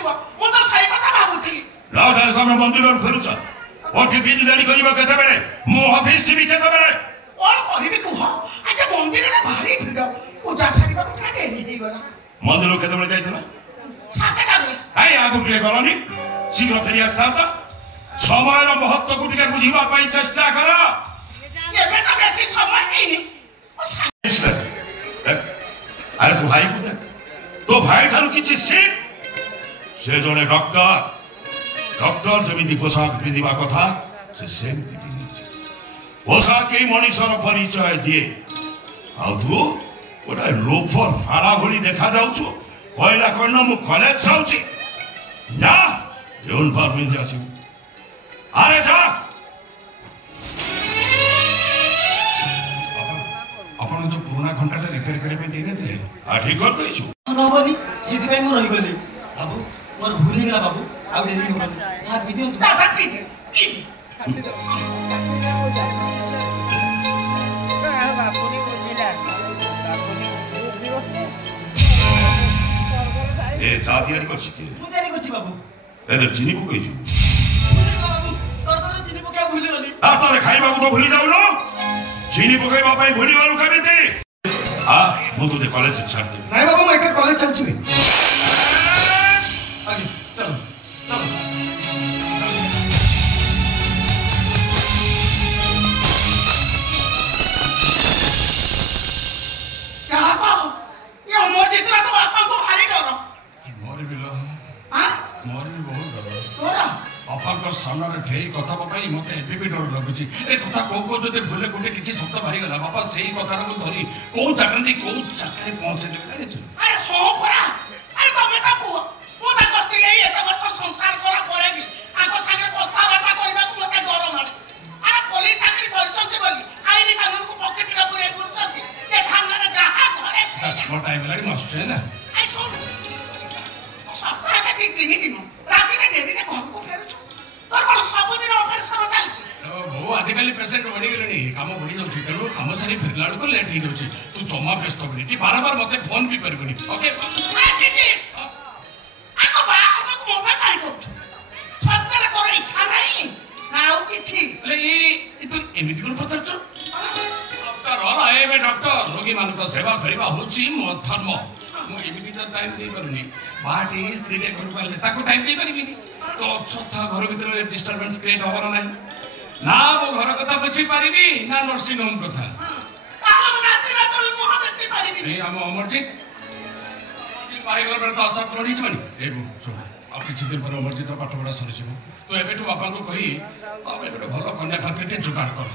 ଆସିବ ମୁଁ ତ ସେଇ କଥା ଭାବୁଥିଲି। ଲାଉ ତାହେଲେ ତମେ ମନ୍ଦିରରୁ ଫେରୁଛ ଓ ଟିଫିନ୍ ରେଡି କରିବ କେତେବେଳେ ମୁଁ ଅଫିସ ଯିବି କେତେବେଳେ କଣ କରିବି କୁହ ଆଜି ମନ୍ଦିରରେ ଭାରି ଭିଡ଼ ପୂଜା ସାରିବାକୁ ଟିକେ ଡେରି ହେଇଗଲା। ମନ୍ଦିର କେତେବେଳେ ଯାଇଥିଲ? 7ଟା ବେଳେ। ଆଇ ଆଗକୁ ଟିକେ ଗଲନି ଶୀଘ୍ର ଫେରି ଆସିଥାନ୍ତ ସମୟର ମହତ୍ଵକୁ ଟିକେ ବୁଝିବା ପାଇଁ ଚେଷ୍ଟା କର। ଏବେ ତ ବେଶୀ ସମୟ ହେଇନି। ଆରେ ତୋ ଭାଇ କୁ ତୋ ଭାଇ ଠାରୁ କିଛି ଶିଖ ସେ ଜଣେ ଡକ୍ଟର ଯେମିତି ପୋଷାକ ପିନ୍ଧିବା କଥା ସେ ସେମିତି ପିନ୍ଧିଛି ପୋଷାକ ଏଇ ମଣିଷର ପରିଚୟ ଦିଏ ଆଉ ତୁ ଗୋଟେ ଲୋଫର ଫାଡ଼ା ଭଳି ଦେଖାଯାଉଛୁ କହିଲା କହିଲ ମୁଁ କଲେଜ ଯାଉଛି ନା ୟୁନିଫର୍ମ ପିନ୍ଧି ଆସିବୁ ଆରେ ଯା ଆପଣ ଯୋଉ ପୁରୁଣା ଘଣ୍ଟାଟା ରିପେୟାର କରିବା ପାଇଁ ଦେଇନଥିଲେ ଠିକ କରିଦେଇଛୁ ହବନି ସେଥିପାଇଁ ମୁଁ ରହିଗଲି ବାବୁ ମୋର ଭୁଲ ହେଇଗଲା ବାବୁ ଆଉ ଡେରି ହବନି ଯାହା ଭିଡ଼ିଓ ଦାଦା ପିଦେ ଏ ଚା ତିଆରି କରିଛି କିଏ ମୁଁ ତିଆରି କରିଛି ବାବୁ ଏରେ ଚିନି ପକେଇଛୁ ବାବୁ ତରକାରୀ ଚିନି ପକେଇବା ଭୁଲିଗଲି ତାପରେ ଖାଇବାକୁ ତ ଭୁଲି ଯାଉନ ଚିନି ପକେଇବା ପାଇଁ ଭୁଲିଗଲୁ କେମିତି ମୁଁ ତୋତେ କଲେଜ ଛାଡ଼ିଦେବି ନାଇଁ ବାବୁ ମୁଁ ଏକା କଲେଜ ଚାଲିଛି सामने ठेई कथा पाई मत ए डर लगुच ए कथा कौ जो भूले गोटे किसी शब्द बाहरी गला बापा से कथा को धरी कौ चाकरी पहुंचे अरे हो परा अरे तमे ता पुओ मो ता कस्त्री एई एत वर्ष संसार करा परे भी आको संगे कथा बार्ता करबा को मते डर मारे अरे पुलिस चाकरी करछन्ती बोली आईनी कानून को पॉकेट रे पुरे करछन्ती ए थाना जहा घरे मोर टाइम लागी मास्टर ना आई सुन सप्ताह के 3 दिन राती रे डेरी रे घर को फेरुछु तोर कोन सब दिन ऑपरेशन चलछि बहु आजिकल पेशेंट बढ़ी गले काम बढ़ी जाऊँ तेणु कम सारी फेरला बेलू लेट हो जाऊँ तू जमा व्यस्त होनी कि बार बार मत फोन भी करबनी ओके डॉक्टर रोगी मान सेवा करवा हूँ मो धर्म मुझे तो टाइम दे पारुनी बाटी स्त्री के घर पाले टाइम दे पारि तो अछथा घर भीतर डिस्टर्बेंस क्रिएट होगा ना ना मो घर कथा बुझी पारि ना नर्सिंग होम कथा अमरजीत पाइगला बेले तो आशा पूरण हो अब किसी दिन पर अमरजीत पाठ पढ़ा सरी तो एबेठू बापा को कही अब गोटे भल कन्या पात्र जोगाड़ कर